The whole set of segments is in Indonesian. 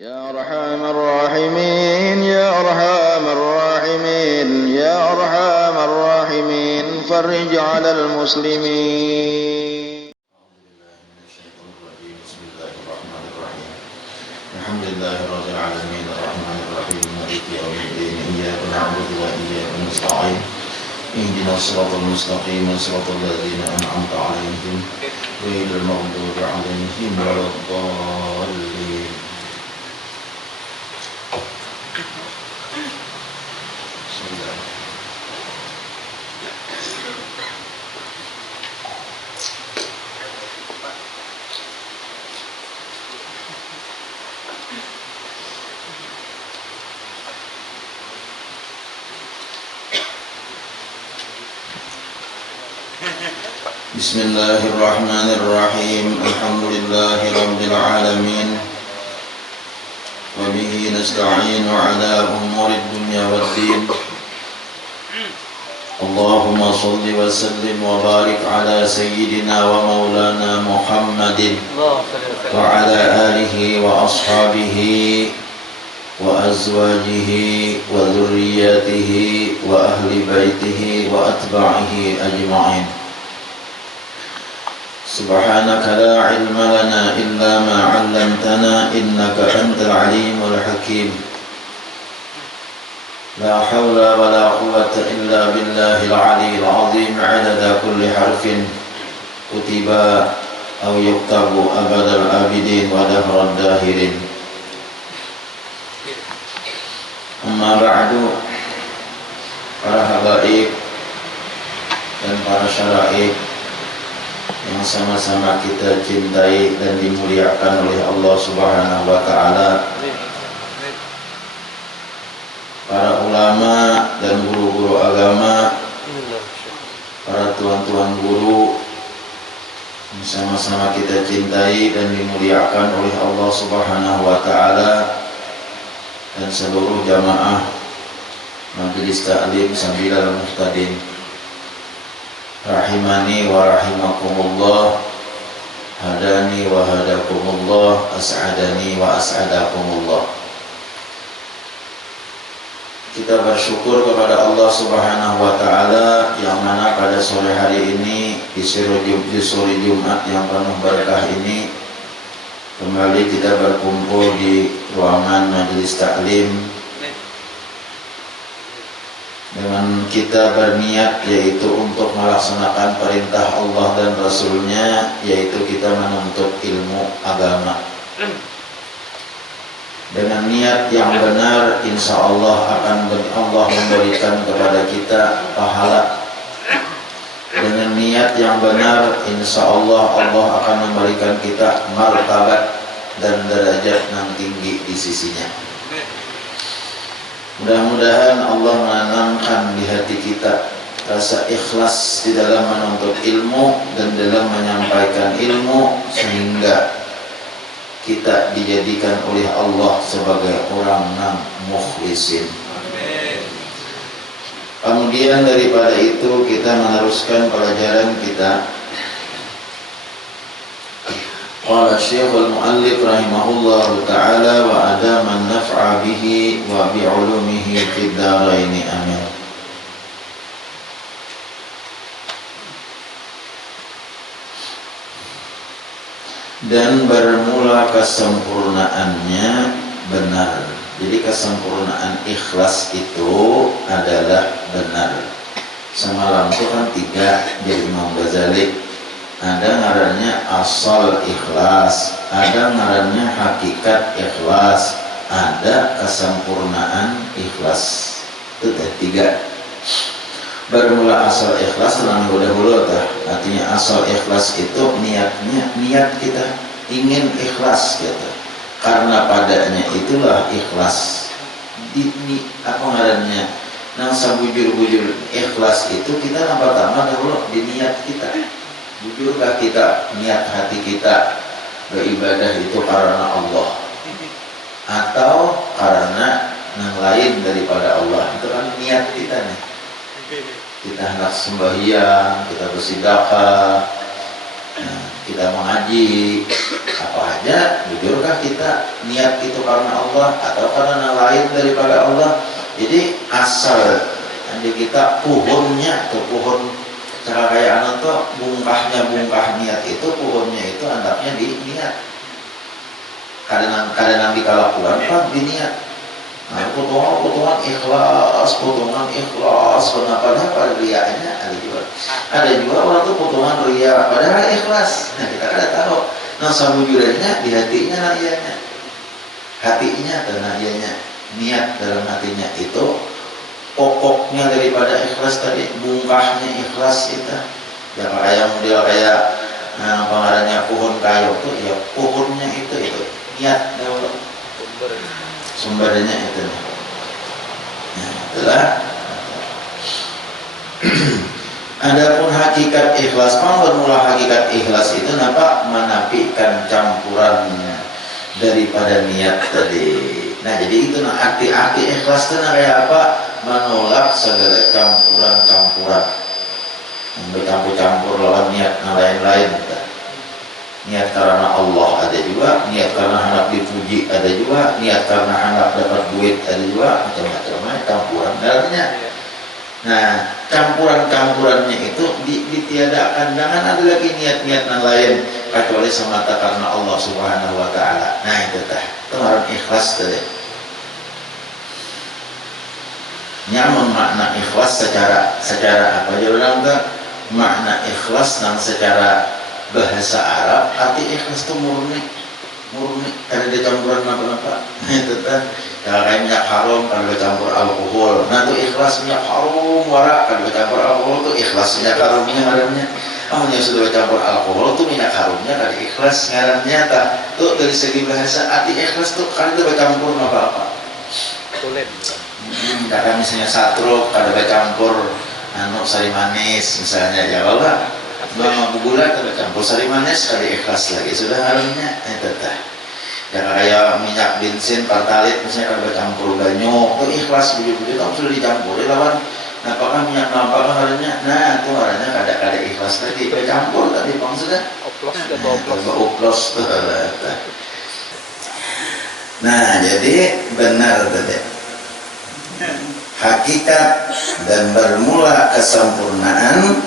يا أرحم الراحمين يا أرحم الراحمين يا أرحم الراحمين فرج على المسلمين. بسم الله الرحمن الرحيم الحمد لله رب العالمين الرحمن الرحيم مالك يوم الدين إياك نعبد وإياك نستعين اهدنا الصراط المستقيم صراط الذين أنعمت عليهم غير المغضوب عليهم ولا الضالين. بسم الله الرحمن الرحيم الحمد لله رب العالمين وبه نستعين على أمور الدنيا والدين. اللهم صل وسلم وبارك على سيدنا ومولانا محمد وعلى آله وأصحابه وأزواجه وذرياته وأهل بيته وأتباعه أجمعين. سبحانك لا علم لنا إلا ما علمتنا إنك أنت العليم الحكيم. لا حول ولا قوة إلا بالله العلي العظيم عدد كل حرف كتب أو يكتب أبد الآبدين ودهر الداهرين. أما بعد para habaib dan para syaraib yang sama-sama kita cintai dan dimuliakan oleh Allah Subhanahu wa taala, para ulama dan guru-guru agama, para tuan-tuan guru yang sama-sama kita cintai dan dimuliakan oleh Allah Subhanahu wa taala, dan seluruh jamaah Majelis Ta'lim Sabilal Muhtadin rahimani wa rahimakumullah, hadani wa hadakumullah, as'adani wa as'adakumullah. Kita bersyukur kepada Allah Subhanahu wa taala yang mana pada sore hari ini di sore Jumat yang penuh berkah ini kembali kita berkumpul di ruangan Majelis Taklim dengan kita berniat yaitu untuk melaksanakan perintah Allah dan Rasulnya, yaitu kita menuntut ilmu agama. Dengan niat yang benar, insya Allah akan Allah memberikan kepada kita pahala. Dengan niat yang benar, insya Allah Allah akan memberikan kita martabat dan derajat yang tinggi di sisinya. Mudah-mudahan Allah menanamkan di hati kita rasa ikhlas di dalam menuntut ilmu dan dalam menyampaikan ilmu, sehingga kita dijadikan oleh Allah sebagai orang yang mukhlisin. Kemudian daripada itu kita meneruskan pelajaran kita. Qala Syekhul Mu'allif rahimahullahu ta'ala wa adaman naf'a bihi wa bi'ulumihi fid daraini amin. Dan bermula kesempurnaannya benar. Jadi kesempurnaan ikhlas itu adalah benar. Semalam itu kan 3 dari Imam Ghazali. Ada ngarannya asal ikhlas, ada ngarannya hakikat ikhlas, ada kesempurnaan ikhlas. Itu 3. Bermula asal ikhlas terlalu dahulu tah. Artinya asal ikhlas itu niatnya, niat kita ingin ikhlas gitu. Karena padanya itulah ikhlas. Apa ngarannya? Nang sabujur-bujur ikhlas itu kita pertama dahulu di niat kita. Jujurkah kita, niat hati kita beribadah itu karena Allah atau karena yang lain daripada Allah? Itu kan niat kita nih. Kita hendak sembahyang, kita bersedekah, kita mengaji apa aja, jujurkah kita niat itu karena Allah atau karena lain daripada Allah. Jadi asal di kita pohonnya atau pohon cara kayak anak tuh bungkah niat itu, pohonnya itu andapnya di niat. Kadang dikalakukan pak di niat. Nah, potongan ikhlas, kenapa pada riaknya ada juga orang tuh potongan ria padahal ikhlas. Nah, kita kada tahu. Nah, sabujurannya di hatinya nah ianya. Hatinya dan ianya, niat dalam hatinya itu pokoknya daripada ikhlas tadi, bungkahnya ikhlas itu. Jangan kayak model kayak pengarangnya pohon kayu tuh, ya pohonnya itu niat dahulu. Sumbernya itu. Nah, itulah. Adapun hakikat ikhlas, bermula hakikat ikhlas itu nampak menafikan campurannya daripada niat tadi. Nah, jadi itu nah arti ikhlas itu nah kayak apa? Menolak segala campuran-campuran. Bercampur-campur lawan niat nah lain-lain. Niat karena Allah ada juga, niat karena hendak dipuji ada juga, niat karena hendak dapat duit ada juga, macam-macam campuran dalamnya. Nah, campuran-campurannya itu ditiadakan, jangan ada lagi niat-niat yang lain kecuali semata karena Allah Subhanahu wa taala. Nah, itu orang ikhlas tadi. Nyaman makna ikhlas secara apa ya orang tuh? Makna ikhlas dan secara bahasa Arab arti ikhlas itu murni ada di campuran apa-apa. Itu kan kayak minyak harum kalau dicampur alkohol. Nah itu ikhlas minyak harum warak kalau dicampur alkohol itu ikhlas minyak harumnya ngarannya. Yang sudah dicampur alkohol itu minyak harumnya kalau ikhlas ngarannya tak. Tuh dari segi bahasa arti ikhlas tuh kalau itu dicampur apa-apa. Tulen. Karena misalnya satruk kalau dicampur sari manis misalnya ya Allah. Mama gula kalau campur sari manis kali ikhlas lagi sudah harumnya itu tah. Jangan kayak minyak bensin pertalit misalnya kalau campur banyak itu ikhlas begitu kamu sudah dicampur lawan. Nah apakah minyak apakah harumnya? Nah itu harusnya kada ikhlas tadi campur tadi bang sudah. Oplos tuh. Nah jadi benar tadi. Hakikat dan bermula kesempurnaannya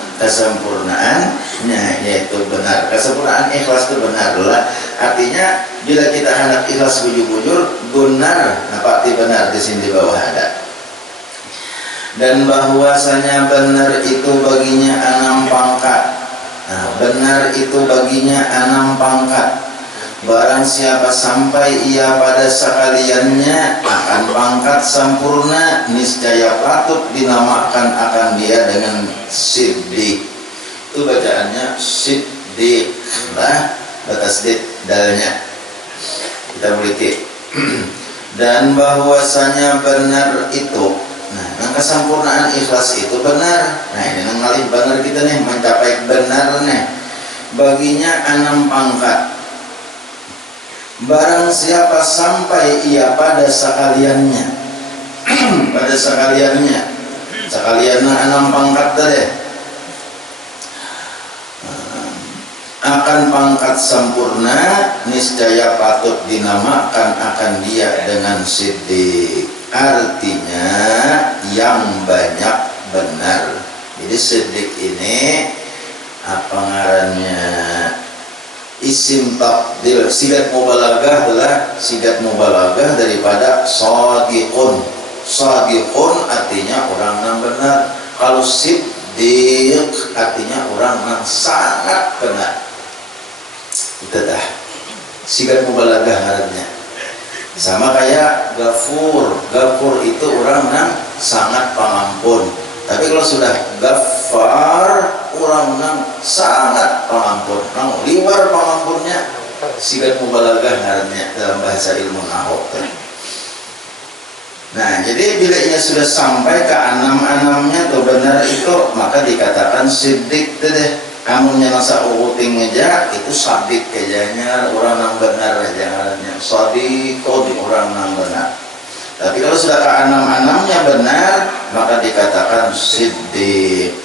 yaitu benar. Kesempurnaan ikhlas itu benarlah. Artinya bila kita hendak ikhlas bujur-bujur benar, apa arti benar di sini di bawah ada. Dan bahwasanya benar itu baginya 6 pangkat. Nah, benar itu baginya 6 pangkat. Barang siapa sampai ia pada sekaliannya akan pangkat sempurna, niscaya patut dinamakan akan dia dengan siddiq. Itu bacaannya siddiq lah, batas dalnya kita memiliki. Dan bahwasanya benar itu, nah kesempurnaan ikhlas itu benar. Nah ini mengalih benar kita nih mencapai benar nih. Baginya 6 pangkat. Barang siapa sampai ia pada sekaliannya pada sekaliannya 6 pangkat tadi akan pangkat sempurna, niscaya patut dinamakan akan dia dengan siddiq. Artinya yang banyak benar. Jadi siddiq ini apa ngarannya? Isim tafdil, sigat mubalagah adalah sigat mubalagah daripada shadiqun. Shadiqun artinya orang yang benar. Kalau siddiq artinya orang yang sangat benar. Itu dah sigat mubalagah artinya. Sama kayak Ghafur. Ghafur itu orang yang sangat pengampun. Tapi kalau sudah Ghaffar, orang yang sangat pengampun. Liwar pengampunnya, sigat mubalagah artinya dalam bahasa ilmu nahwu. Nah, jadi bila ia sudah sampai ke 6-6-nya tuh benar itu, maka dikatakan siddiq deh. Kamu nasa uting aja itu sadik kayaknya orang yang benar aja ngarannya. Sadiqun orang yang benar. Tapi kalau sudah ke 6-6-nya benar, maka dikatakan siddiq.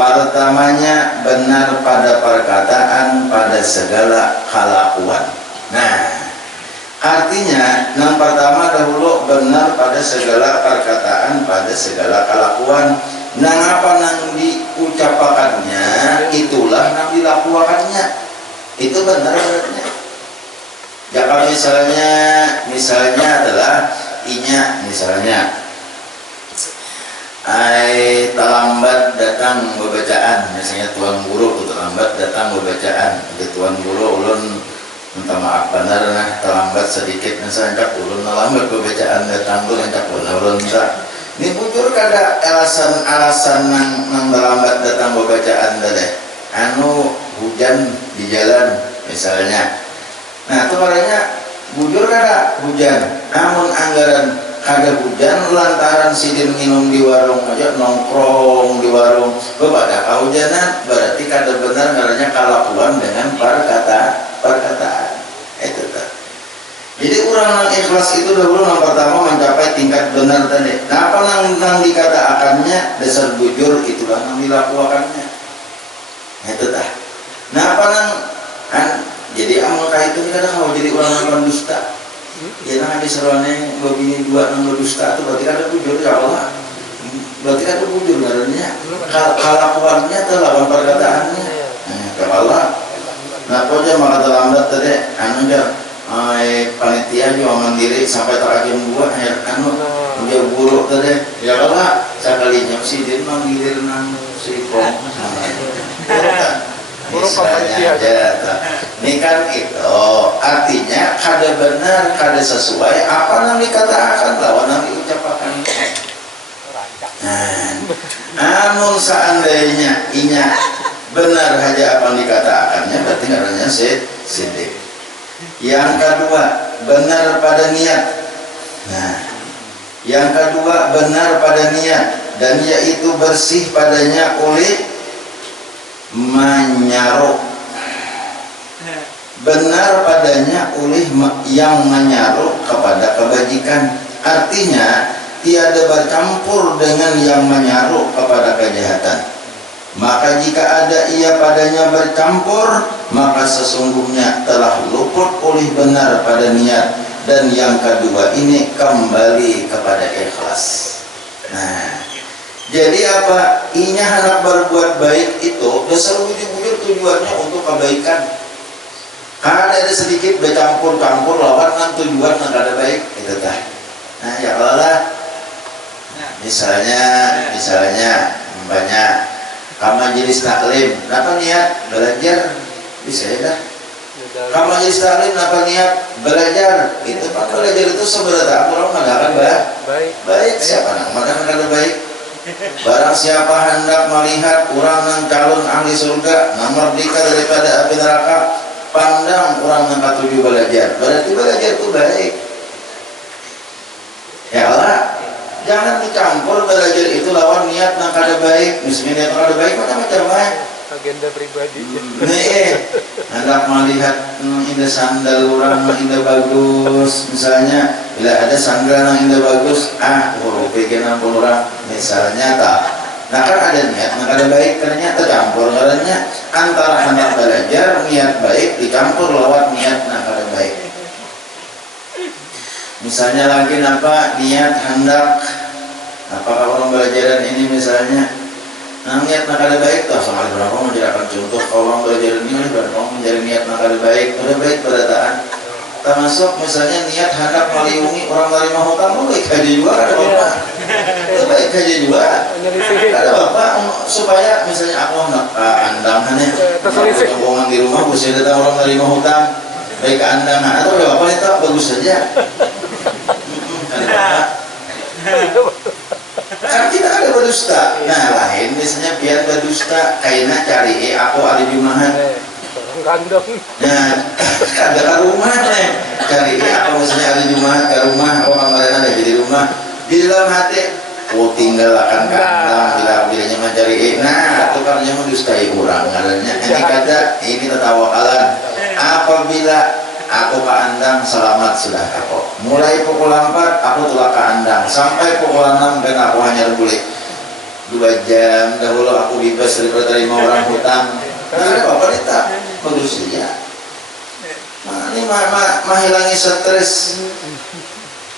Pertamanya benar pada perkataan, pada segala kelakuan. Nah, artinya yang pertama dahulu benar pada segala perkataan, pada segala kelakuan. Nah, apa yang diucapkannya itulah yang dilakukannya. Itu benar benernya. Ya kalau misalnya adalah inya misalnya terlambat datang bebacaan, misalnya tuan guru terlambat datang bebacaan, itu tuan guru ulun minta maaf benar nah terlambat sedikit misalnya ulun terlambat bebacaan datang tuh yang ulun minta ini bujur kada alasan nang terlambat datang bebacaan tadi anu hujan di jalan misalnya. Nah itu makanya bujur kada hujan, namun anggaran kada hujan lantaran sidin minum di warung aja nongkrong di warung bepada kehujanan berarti kada benar ngaranya kelakuan dengan perkataan itu kan. Jadi orang yang ikhlas itu dahulu yang pertama mencapai tingkat benar tadi. Nah apa yang dikatakannya dasar bujur itulah yang dilakukannya itu dah. Nah apa yang jadi amal itu kada kalau jadi orang yang dusta. Ya nah habis serone bini dua nang dusta itu berarti kada bujur ya Allah. Berarti kada bujur ngarannya. Kelakuannya atau lawan perkataannya. Nah, Allah. Nah, kok aja malah terlambat tadi anu aja panitia juga mandiri sampai tak jam 2 anu dia buruk tadi. Ya Allah, sekalinya si dia manggil nang si kong. Misalnya aja, ini kan itu artinya kada benar, kada sesuai apa yang dikatakan lawan yang diucapkan. Namun seandainya inya benar saja apa yang dikatakannya berarti karena sidik. Yang kedua benar pada niat. Nah, yang kedua benar pada niat dan yaitu bersih padanya oleh menyaruh, benar padanya oleh yang menyaruh kepada kebajikan. Artinya tiada bercampur dengan yang menyaruh kepada kejahatan. Maka jika ada ia padanya bercampur, maka sesungguhnya telah luput oleh benar pada niat. Dan yang kedua ini kembali kepada ikhlas. Nah, jadi apa? Inya hendak berbuat baik itu dasar bujur-bujur tujuannya untuk kebaikan. Ada sedikit bercampur-campur lawan dengan tujuan yang ada baik itu tah. Nah ya Allah. Misalnya banyak kamu majelis taklim, apa niat belajar bisa ya dah. Kamu majelis taklim apa niat belajar? Itu kan belajar itu sebenarnya orang mengatakan baik. Siapa nak mengatakan baik? Barang siapa hendak melihat orang yang calon ahli surga yang merdeka daripada api neraka, pandang orang yang ketujuh belajar. Berarti belajar itu baik. Ya Allah, jangan dicampur belajar itu lawan niat yang kada baik. Misalnya niat kada baik macam-macam agenda pribadi. Hendak melihat indah sandal orang yang indah bagus, misalnya bila ada sandal yang indah bagus, pikir nampun orang misalnya tak. Nah kan ada niat yang ada baik, ternyata campur karena antara hendak belajar niat baik dicampur lawan niat yang ada baik. Misalnya lagi niat hendak orang belajaran ini misalnya niat yang ada baik tuh sama berapa menjadikan contoh kalau orang belajar ini berapa menjadi niat yang ada baik berataan. Termasuk misalnya niat hendak meliungi orang dari mahutang, baik aja juga ada bapak. Baik aja juga ada bapak supaya misalnya aku hendak andangannya rombongan di rumah bisa datang orang dari mahutang baik ke andangan atau ada bapak itu bagus saja. Kan kita ada berdusta. Nah lain misalnya biar berdusta kayaknya cari aku ada jumahan. Kandang. Nah, ada rumah nih. Cari apa misalnya ada Jumat ke rumah, kemarin ada di rumah. Di dalam hati, tinggalkan kandang, bilanya mencari. Nah, itu karena mendustai orang. Karena ini kata ini tertawakalan. Apabila aku ke andang selamat sudah aku. Mulai pukul 4 aku telah ke andang sampai pukul 6 dan aku hanya boleh 2 jam dahulu aku bebas daripada terima orang hutang. Nah, apa nita bagus saja. Ini mah hilangi stres.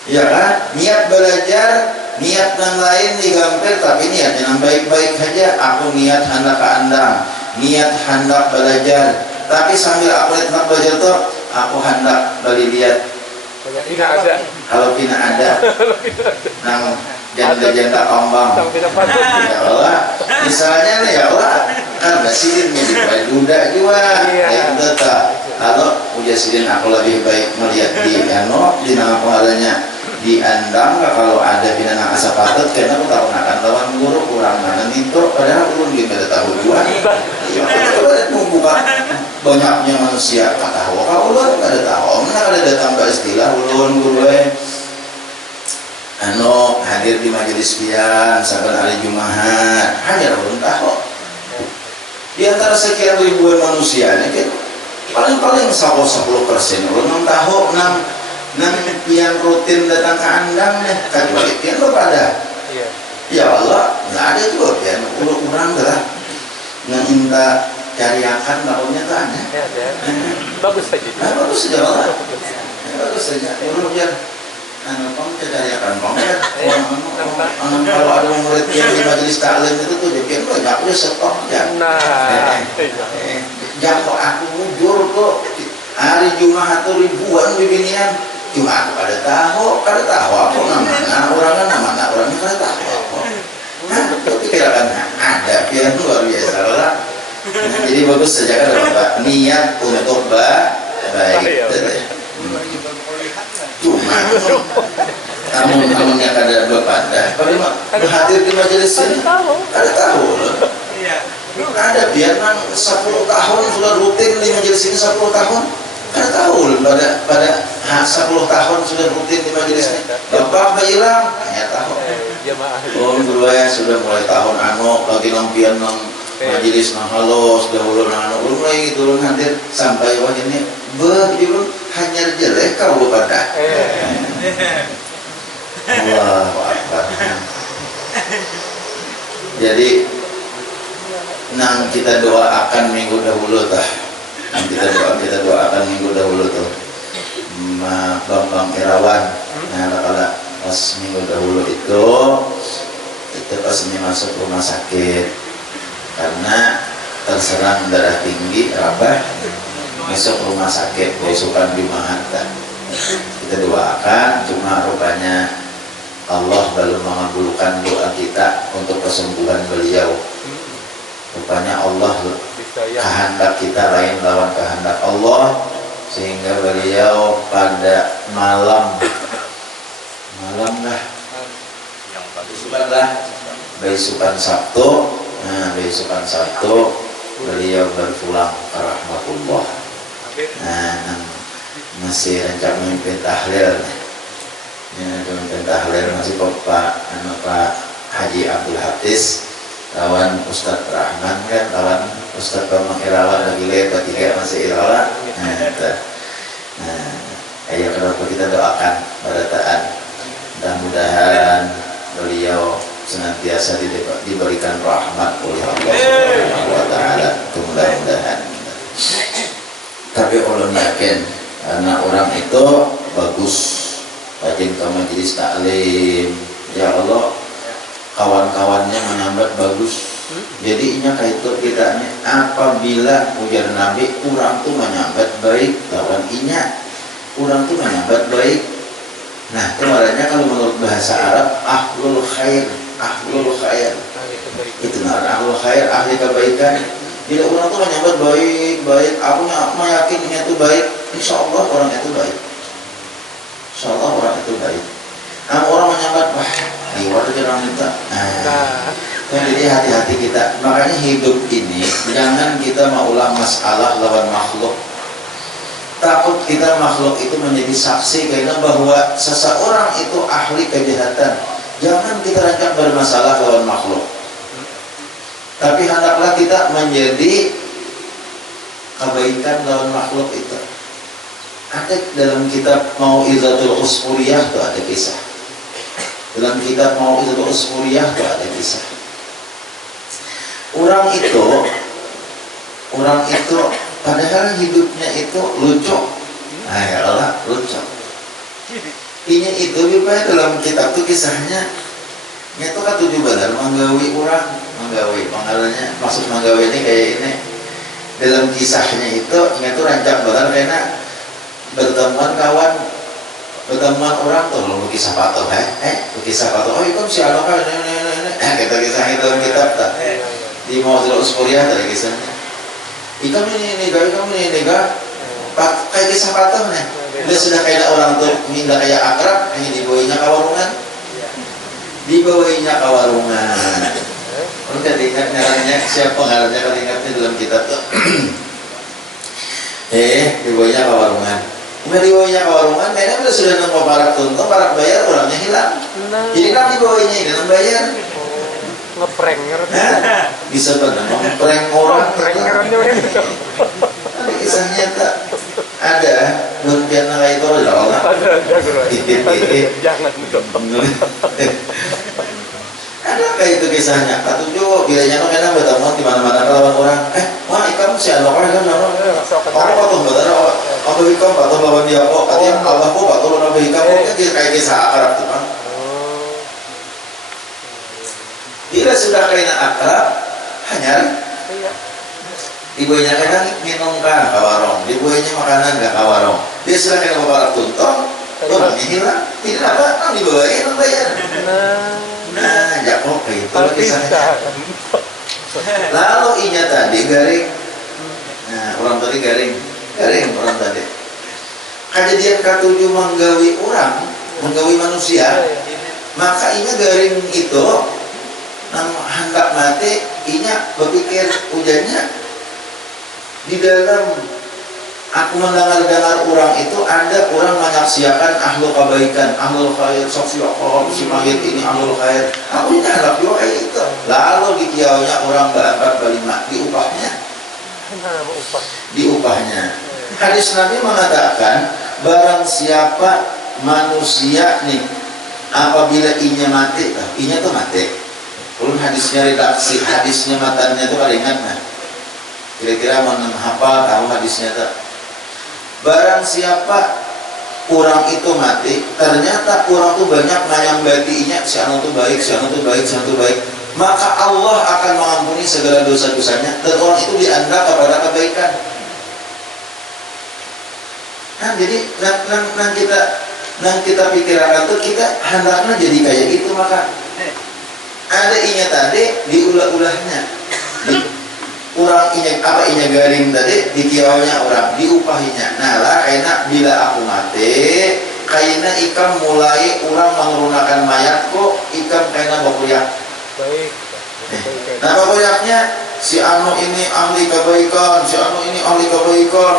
Ya kan? Niat belajar, niat yang lain digampil, tapi niat yang baik-baik saja. Aku niat hendak ke andang, niat hendak belajar. Tapi sambil aku hendak belajar tuh, aku hendak beli lihat. Kalau tidak ada, nang janda-janda ombang. Ya Allah, misalnya nih ya Allah, kan basilin jadi duda juga. Ya tetap. Kalau udah silin aku lebih baik melihat di di nama pengadanya di andang. Kalau ada binatang asa patut, karena aku tahu akan lawan guru kurang mana itu. Padahal belum kita tahu juga. Ya, membuka banyaknya manusia kata kalau ulun nggak ada tahu, mana ada datang ke istilah ulun guru hadir di majelis pian saban hari Jumat hanya ulun tahu. Di antara sekian ribuan manusia ini kan paling 10% ulun tahu enam pian rutin datang ke andang nih kecuali pian lo pada. Ya Allah nggak ada juga pian urang lah yang minta cariakan tahunnya tak ada. Bagus saja. Bagus saja Allah. Bagus saja. Urut biar kamu cariakan kamu kalau ada murid yang di majelis taklim itu tuh jadi banyak udah stok ya. Jatuh aku jujur tuh hari Jumat tuh ribuan bibinian. Cuma aku kada tahu aku namanya orangnya kada tahu aku. Tapi kira-kira ada pian luar biasa lah. Jadi bagus saja kan Bapak niat untuk baik. Cuma namun yang ada Bapak pada hadir di majelis ini ada tahu loh. Ada biar 10 tahun sudah rutin di majelis ini 10 tahun. Ada tahu loh pada 10 tahun sudah rutin di majelis ini. Bapak hilang hanya tahu. Oh guru ya sudah mulai tahun lagi lampian majelis halos dahulu mulai gitu hadir sampai wah ini begitu hanya jelek kau pada Allahu Akbar. Jadi kita doakan minggu dahulu tah kita doakan minggu dahulu tuh Bambang Irawan. Nah kalau pas minggu dahulu itu pas ini masuk rumah sakit karena terserang darah tinggi masuk rumah sakit besokan di Mahanta. Kita doakan cuma rupanya Allah belum mengabulkan doa kita untuk kesembuhan beliau. Rupanya Allah kehendak kita lain lawan kehendak Allah sehingga beliau pada malam besokan Sabtu. Nah, besokan Sabtu beliau berpulang ke rahmatullah. Nah, masih rencana memimpin tahlil. Memimpin tahlil masih Pak Haji Abdul Hafiz lawan Ustadz Rahman kan, lawan Ustadz Bambang Irawan lagi lebat tiga masih Irawan. Ayo kenapa kita doakan pada taat. Mudah-mudahan beliau senantiasa diberikan rahmat oleh Allah Subhanahu wa taala. Mudah-mudahan. Tapi ulun yakin karena orang itu bagus rajin ke majelis taklim. Ya Allah kawan-kawannya menyambat bagus. Jadi inya kaitu kita apabila ujar Nabi orang tuh menyambat baik lawan inya orang tuh menyambat baik. Nah kemarinnya kalau menurut bahasa Arab ahlul khair itu ahlul khair ahli kebaikan. Bila orang tuh menyambat baik aku meyakinnya itu baik, insya Allah orang itu baik. Insya Allah orang itu baik. Nah orang menyambat wah liwat aja orang minta. Jadi hati-hati kita. Makanya hidup ini jangan kita maulah masalah lawan makhluk. Takut kita makhluk itu menjadi saksi karena bahwa seseorang itu ahli kejahatan. Jangan kita rancang bermasalah lawan makhluk. Tapi hendaklah kita menjadi kebaikan lawan makhluk itu. Ada dalam kitab Mau'izatul Usfuriyah itu ada kisah. Dalam kitab Mau'izatul Usfuriyah itu ada kisah. orang itu padahal hidupnya itu lucu. Nah ya Allah, lucu. Ini itu bipaya dalam kitab tuh kisahnya itu katuju badar manggawi orang, manggawi pangalannya maksud manggawi ini kayak ini. Dalam kisahnya itu rancak badar karena bertemuan orang tuh lo kisah patuh kisah patuh oh itu si anak ini kita kisah itu dalam kitab tak di Mawazil Uskuriyah tadi kisahnya ikam ini kayak kisah patuh nih dia sudah kayak orang tuh minta kayak akrab ini dibawainya ke warungan udah diingat ngarangnya siapa ngarangnya kalau ingatnya dalam kitab tuh dibawainya ke warungan dibawainya ke warungan kayaknya udah sudah nemu parak tuntung parak bayar orangnya hilang jadi kan dibawainya ini dalam bayar ngepranger bisa pada ngeprank orang ada kisahnya tak ada bagian kayak itu ada Allah jangan ada kayak itu kisahnya katuju bilanya no kena bertemuan di mana-mana lawan orang wah ikam si anak orang kan orang patuh betul apa ikam patuh lawan dia kok katanya abahku patuh lawan ikam kayak kisah akrab tuh kan bila sudah kena akrab hanya dibuainya kadang minum kan kawarong dibuainya makanan gak kawarong dia sudah kena bapak tuntong orangnya hilang tidak apa kan dibawain bayar nah jakok kayak itu kisahnya lalu inya tadi garing nah orang tadi garing orang tadi kejadian katuju menggawi manusia maka inya garing itu hendak mati inya berpikir hujannya di dalam aku mendengar orang itu ada orang menyaksikan ahlul kebaikan ahlul khair sosiokol si mayit ini ahlul khair aku ini anak juga kayak itu lalu di kiaunya orang berangkat berlima diupahnya hadis Nabi mengatakan barang siapa manusia nih apabila inya mati inya tuh mati ulun hadisnya redaksi hadisnya matanya tuh kalau ingat nah kira-kira menghafal tahu hadisnya tak barang siapa orang itu mati ternyata orang itu banyak menyambatinya si anu itu baik maka Allah akan mengampuni segala dosa-dosanya dan orang itu diandalkan kepada kebaikan nah jadi kita pikirkan tuh kita hendaknya jadi kayak gitu maka ada inya tadi diulah-ulahnya orang inya garing tadi di kiaunya orang diupahinya nah lah kayaknya bila aku mati kayaknya ikam mulai orang menggunakan mayatku ikam kayaknya bakuyak baik nah bakuyaknya si anu ini ahli kebaikan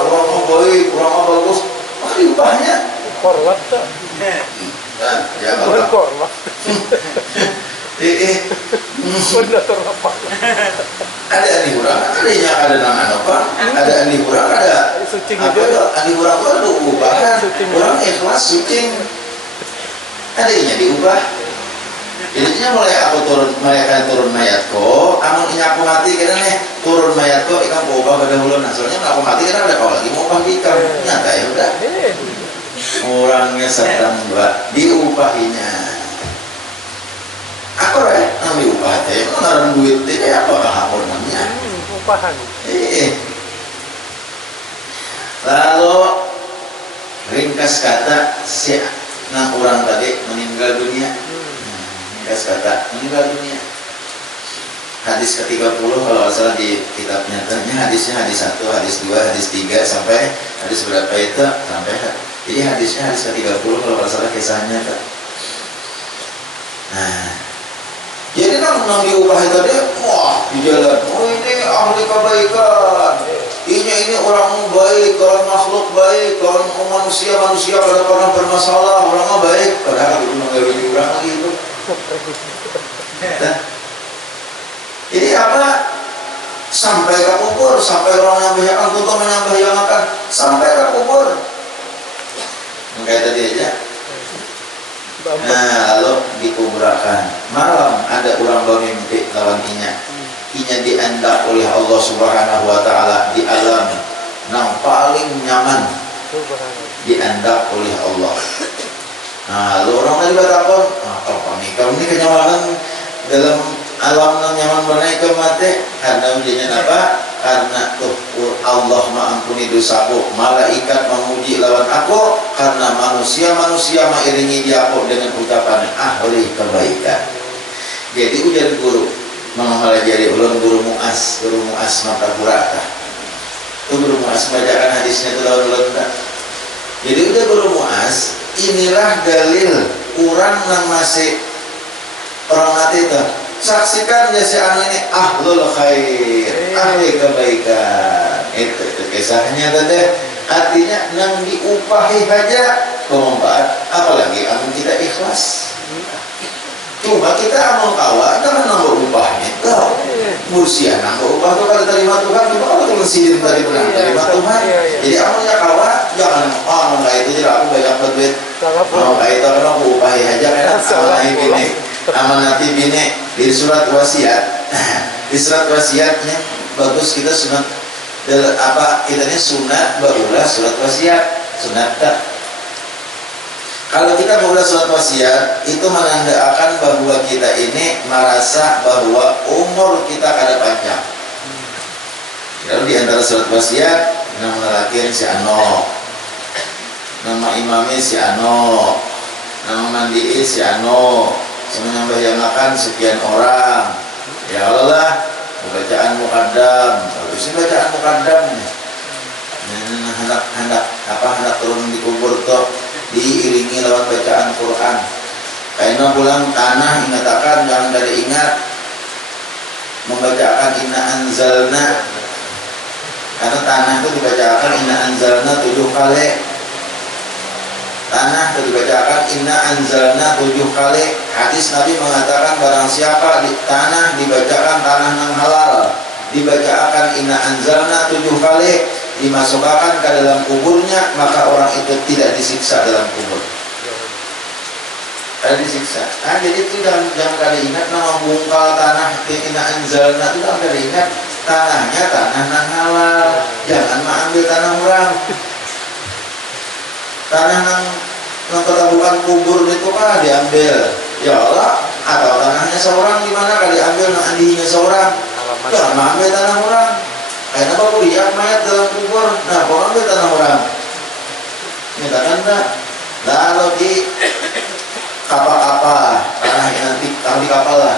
orang mau baik orang mau bagus maka diupahnya korwat tak nah ya korwat ada ani urang ada nama apa ada ani urang ada apa ani urang itu ada ubahan urang ikhlas sucing ada inya diubah jadinya mulai aku turun mayatku amun ini aku mati kena nih turun mayatku ikan ku ubah pada ulun soalnya aku mati kena ada kau lagi mau ubah ikan nyata ya udah orangnya sedang diupahinya apa ya namanya upah teh ngaran duit teh apa apa namanya upahan lalu ringkas kata si orang tadi meninggal dunia ringkas kata meninggal dunia hadis ke-30 kalau salah di kitab nyatanya hadisnya hadis 1, hadis 2, hadis 3 sampai hadis berapa itu sampai jadi hadisnya hadis ke-30 kalau salah kisahnya nah jadi nang diubah itu dia, wah di jalan, oh ini ahli kebaikan, ini orang baik, orang makhluk baik, orang manusia pada pernah bermasalah, orang baik, padahal itu menggawi orang lagi itu. Nah, jadi apa? Sampai ke kubur, sampai orang yang banyak untuk menyampaikan, sampai ke kubur. Kayak tadi aja. Nah lalu dikuburkan malam ada orang bermimpi lawan inya inya diandak oleh Allah Subhanahu wa taala di alam yang paling nyaman diandak oleh Allah. Nah, lu orang tadi berapa? Apa pamikam ini kenyamanan dalam alam yang nyaman menaik mati karena ujiannya apa? Karena tuh Allah mengampuni dosaku, malaikat memuji lawan aku, karena manusia mengiringi dia aku dengan ucapan ahli kebaikan. Jadi ujian guru mengamalajari ulun guru Muas mata purata. Itu guru Muas bacakan hadisnya itu lawan ulun. Jadi udah guru Muas, inilah dalil kurang yang masih orang mati itu. Saksikan ya si anu ini ahlul khair, ahli kebaikan. Itu kisahnya tadi. Artinya nang diupahi aja bermanfaat, apalagi amun kita ikhlas. Cuma kita amun kawa, jangan nambah upahnya. Kau musia nambah upah tuh kalau terima Tuhan, cuma kalau tuh sidin tadi benar terima Tuhan. Jadi amunnya kawa, jangan nggak itu jadi aku banyak duit. Nggak itu kan aku upahi aja kan. Sama ini. Amanati bini di surat wasiat. Di surat wasiatnya bagus kita sunat apa kitanya sunat berulah surat wasiat sunat tak. Kalau kita berulah surat wasiat itu menandakan bahwa kita ini merasa bahwa umur kita kada panjang. Lalu di antara surat wasiat nama laki si Ano, nama imamnya si Ano, nama mandi si Ano. Menyambahyangkan sekian orang. Ya Allah, bacaan mukaddam. Habis ini bacaan mukaddam nih. Hendak turun di kubur tuh diiringi lewat bacaan Quran. Karena pulang tanah ingatakan jangan dari ingat membacakan inna anzalna. Karena tanah itu dibacakan inna anzalna 7 kali. Tanah itu dibacakan inna anzalna 7 kali. Hadis Nabi mengatakan barang siapa di tanah dibacakan tanah yang halal, dibacakan inna anzalna 7 kali, dimasukkan ke dalam kuburnya, maka orang itu tidak disiksa dalam kubur. Tidak disiksa. Nah, jadi itu jangan kada ingat nama bungkal tanah inna anzalna itu jangan kada ingat tanahnya tanah yang halal. Jangan mengambil tanah orang. Tanah yang ketabungan kubur itu kan diambil ya Allah, atau tanahnya seorang di mana kali diambil nang andinya seorang. Jangan mengambil tanah orang. Karena apa kuliah mayat dalam kubur. Nah, kau ambil tanah orang. Nyatakan tak. Lalu di kapal-kapal tanahnya nanti di kapal lah.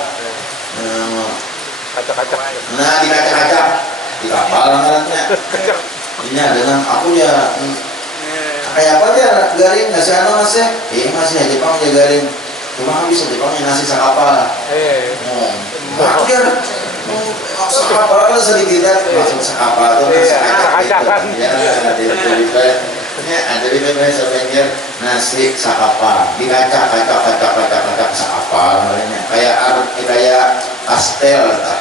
Kaca-kaca. Nah, di kaca-kaca di kapal nantinya. Ini dengan aku ya. Kayak apa dia garing nasi ano masih? Masih aja Jepang aja garing. Cuma bisa Jepangnya nasi sakapal. Aku dia sakapal kan sedikit masuk sakapal tuh nasi kacang. Ya, ada di mana sebenarnya nasi sakapal di kaca sakapal namanya. Kayak pastel tak.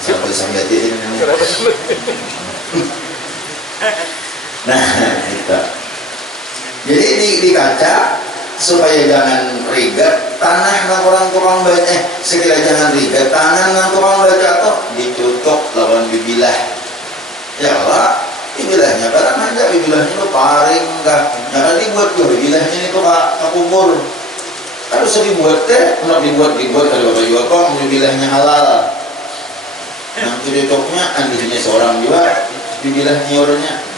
Siapa bisa lihat ini? Nah, itu. Jadi di kaca supaya jangan rigat tanah nang orang baca sekira jangan rigat tanah nang orang baca tuh ditutup lawan bibilah. Ya Allah, bibilahnya barang aja bibilahnya itu paring enggak. Jangan dibuat bibilahnya itu ke kubur. Harus dibuat kalau dibuat kalau bapak juga kok bibilahnya halal. Yang tutupnya andinya seorang juga bibilah nyornya.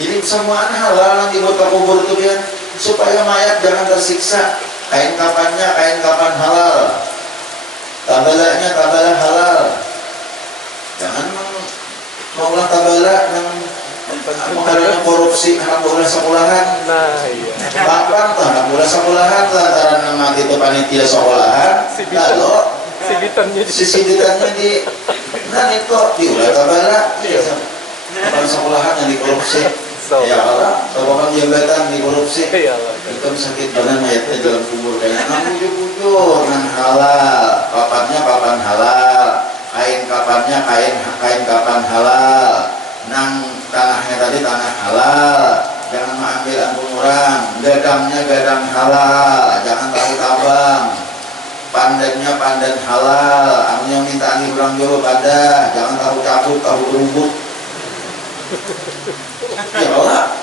Jadi semua halal yang dibuat ke kubur itu dia supaya mayat jangan tersiksa. Kain kapannya kain kapan halal, tabalanya tabalah halal. Jangan maulah tabala yang mengalami korupsi anak bola sekolahan. Nah, iya. Bapak tuh anak bola sekolahan lantaran mati itu panitia sekolahan. Lalu sisiditannya di nah itu diulah tabala. Bukan sekolahan yang dikorupsi. Ya Allah, kalau jabatan dikorupsi, itu sakit badan mayatnya dalam kubur kayak nang bujur nang halal, papannya papan halal, kain kapannya kain kapan halal, nang tanahnya tadi tanah halal, jangan mengambil ampun orang, gadangnya gadang halal, jangan tahu tabang, pandangnya pandan halal, anu yang minta ani urang jolo kada, jangan tahu cabut, tahu berumbut. Ya Allah.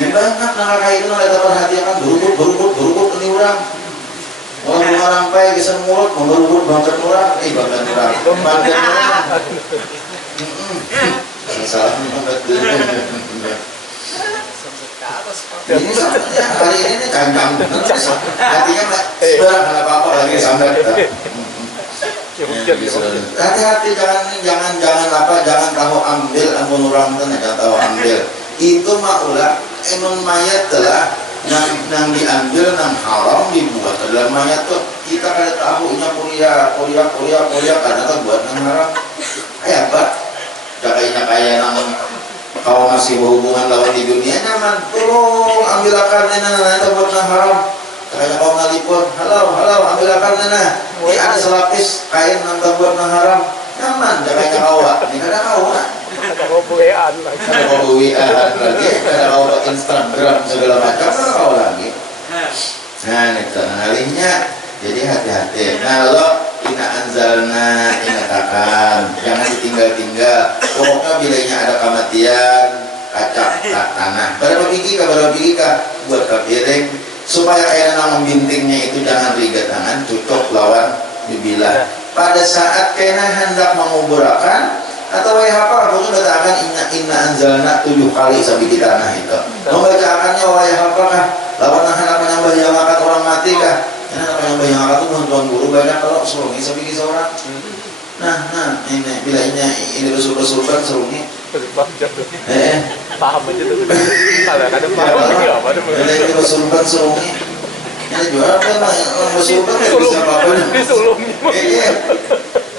Ini banyak nah kayak itu nah eta perhatian berubut ini urang. Orang pai geus mulut berubut bangkeun urang, bangkeun urang. Bangkeun urang. Salah banget. Ini soalnya hari ini kandang artinya sudah apa-apa lagi sampai hati-hati jangan tahu ambil ampun orang itu jangan tahu ambil itu mah ulah emun mayat telah nang diambil nang haram dibuat dalam mayat tuh kita kada tahunya kuliah karena tuh buat nang haram kayak apa kayaknya nang kalau masih berhubungan lawan di dunia nyaman tolong ambil akarnya itu buat nang haram kayaknya kau ngalipun halo ambil akarnya ada selapis kain nang buat nang haram nyaman kayaknya kawa ini kada kawa ada kobuean lagi ada kawa Instagram segala macam kada kawa lagi nah itu ngalihnya jadi hati-hati nah lo ina anzalna ina takan jangan ditinggal-tinggal pokoknya bilanya ada kematian kacak tanah berapa biji kah buat kapiring supaya kayak nang membintingnya itu jangan rigat tangan cocok lawan dibilah pada saat kena hendak menguburakan atau wayah apa udah akan inna anzalna 7 kali sampai di tanah itu membacakannya wayah apa kah lawan hendak menambah jamakan orang mati kah karena apa yang banyak itu tuan guru banyak kalau serungi sampai seorang nah ini bilanya ini besul-besulkan serungi paham aja tuh kadang-kadang paham apa ini besulkan serungi ini jual apa besulkan bisa apa disulung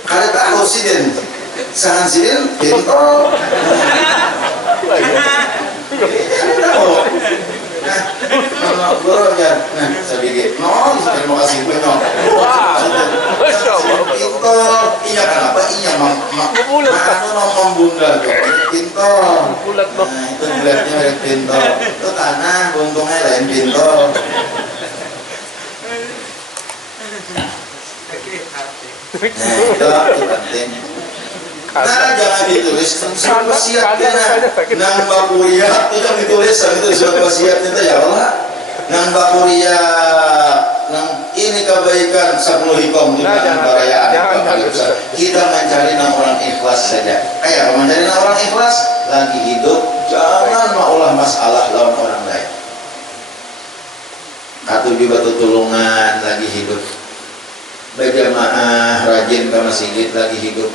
ada tahu sih den sangan sih den pintu tahu nah guru ya nah saya bikin terima kasih banyak Masya Allah pintu iya kenapa iya ngomong bunda pintu bulat nah itu bulatnya dari pintu itu tanah untungnya lain pintu nah itu penting nah jangan ditulis surat wasiatnya nang bakuria itu ditulis itu surat wasiatnya ya Allah nang bakuria nang ini kebaikan 10 hikom juga perayaan kita mencari nang orang ikhlas saja kayak mencari nang orang ikhlas lagi hidup jangan maulah masalah lawan orang lain atau juga tulungan lagi hidup berjamaah rajin ke masjid lagi hidup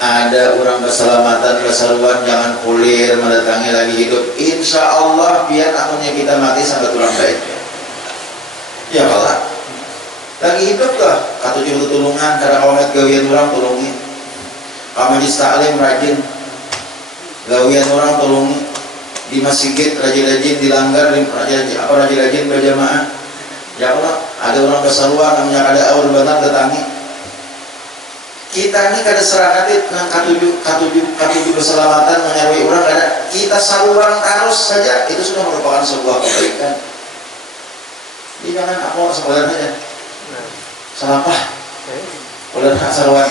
ada orang keselamatan keseruan jangan kulir mendatangi lagi hidup insya Allah biar akunnya kita mati sampai tulang baik ya Allah lagi hidup kah kata juga tulungan karena kawamat gawian orang tulungi majlis taklim rajin gawian orang tulungi di masjid rajin-rajin dilanggar rajin-rajin berjamaah ya Allah ada orang keseruan namanya ada awal batal datangi kita ini kada serakatit dengan katujuh keselamatan menyarui orang kada kita saluran terus saja itu sudah merupakan sebuah kebaikan jadi jangan aku sekolah saja salapah oleh saluran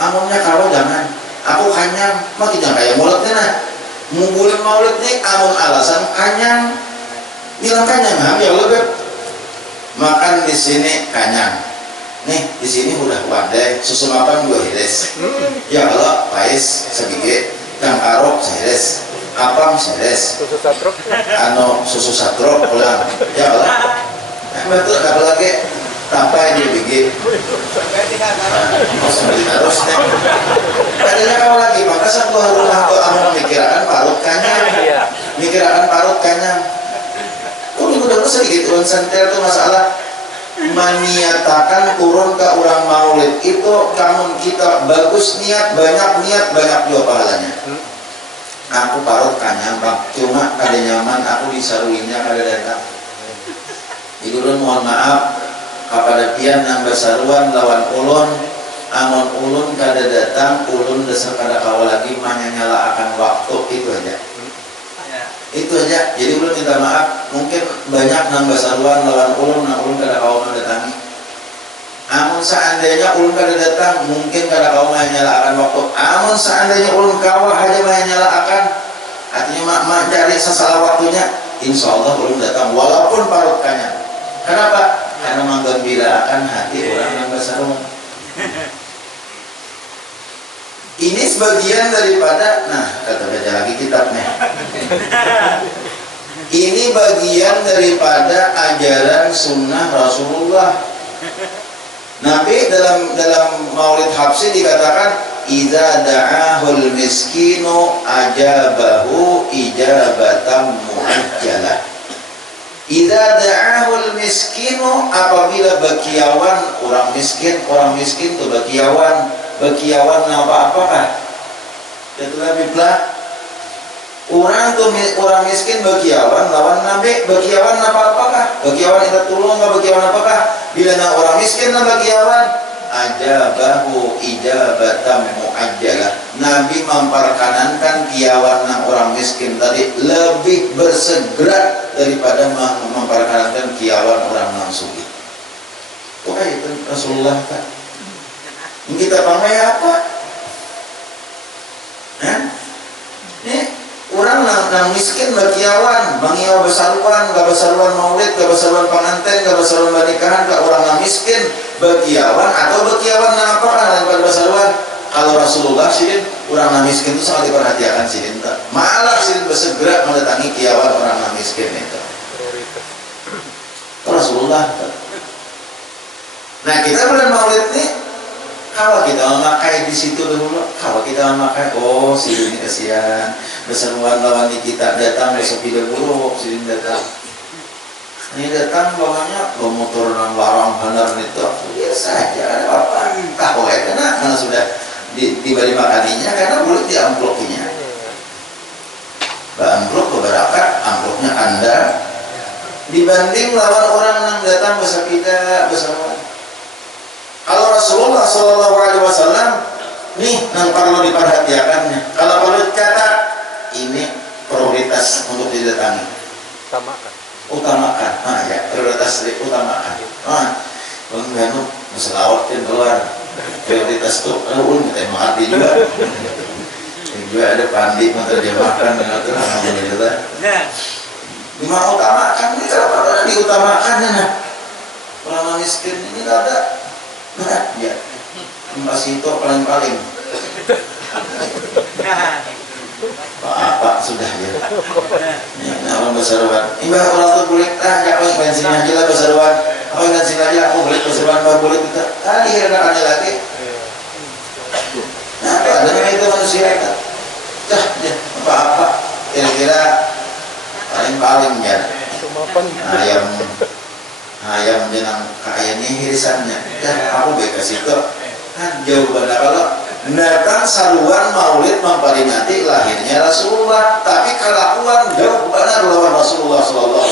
amunnya kalau jangan aku kanyang makin jangan kayak mulutnya nah munggulan maulid nih amun alasan kanyang bilang kanyang hamil lebih makan di sini kanyang nih di sini udah wadai susu makan 2 hilis ya kalau pais sedikit kang arok sehilis apam sehilis susu satruk susu satruk pulang ya kalau betul apalagi sampai dia bikin terus nih adanya kamu lagi maka satu rumah tuh amun mikirakan parut kanyang kok udah sedikit santai tuh masalah meniatakan turun ke orang maulid itu kamu kita bagus niat banyak juga pahalanya aku parut kanyang bang cuma kada nyaman aku disaruinya kada datang idulun mohon maaf kepada pian nambah saruan lawan ulun amun ulun kada datang ulun dasar kada kawal lagi menyala akan waktu itu aja jadi ulun minta maaf mungkin banyak nambah saruan lawan ulun kada kawal mendatangi seandainya ulun kada datang, mungkin kada kau menyalakan waktu. Amun seandainya ulun kawah aja menyalakan, artinya mak cari sesalah waktunya, insya Allah ulun datang walaupun parut kanya. Kenapa? Karena menggembirakan hati orang yang bersarung. Ini sebagian daripada, nah kata baca lagi kitabnya. Ini bagian daripada ajaran sunnah Rasulullah. Nabi dalam Maulid Habsi dikatakan, idza da'ahul miskinu ajabahu ijabatam muajjalah. Idza da'ahul miskinu, apabila bakiawan orang miskin tuh bakiawan apa-apakah? Jatuh biblah. Orang miskin bakiawan lawan nabi, bakiawan apa-apakah? Bakiawan itu tulung enggak bakiawan apakah? Bila orang miskin na bakiawan, ajabahu ijabatam muajjalah. Nabi memperkenankan kiawan nang orang miskin tadi lebih bersegera daripada memperkenankan kiawan orang nang sugih. Wah itu Rasulullah kan. Kita pamai apa? Ini orang nang miskin bakiawan, bangiaw besaruan, gak besaruan maulid, gak besaruan pengantin, gak besaruan pernikahan, gak orang nang miskin bakiawan atau bakiawan nang apa kan pada besaruan. Kalau Rasulullah sidin, orang nang miskin itu sangat diperhatikan sidin. Malah sidin bersegera mendatangi kiawan orang nang miskin itu. Rasulullah. Nah kita bulan maulid nih, kalau kita memakai di situ dulu, kalau kita memakai, oh si ini kasihan, beseruan lawan di kita datang besok tidak buruk, si ini datang. Ini datang bawahnya motor nang larang benar itu, biasa aja, ada apa? Tahu ya, karena sudah diberi makaninya, karena boleh diamplokinya. Amplok beberapa, amploknya Anda, dibanding lawan orang yang datang besok kita beseruan. Kalau Rasulullah SAW nih yang perlu diperhatikannya. Kalau perlu catat, ini prioritas untuk didatangi. Utamakan. Nah ya, prioritas diutamakan. Nah, kalau selawat yang keluar prioritas tuh, kita mengerti juga. Juga ada pandi menerjemahkan dengan itu alhamdulillah. Diutamakan ini kenapa diutamakan ya? Orang miskin ini nggak ada. Nah, ya, masih itu paling-paling. Pak sudah ya. Nama besaruan. Imbah orang tuh boleh ya bensin aja lah besaruan. Apa bensin aja aku boleh besaruan, boleh kita. Tadi ada lagi. Nah, adanya itu manusia itu. Ya, apa-apa. Kira-kira paling-paling ya. Ayam jenang kayaknya hirisannya dan aku baik kasih itu kan jawabannya kalau datang saruan maulid memperingati lahirnya Rasulullah, tapi kelakuan jauh benar lawan Rasulullah SAW.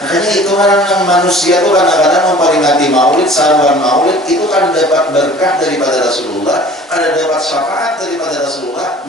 Makanya itu orang manusia itu kadang-kadang memperingati maulid, saruan maulid itu kan dapat berkah daripada Rasulullah, ada dapat syafaat daripada Rasulullah.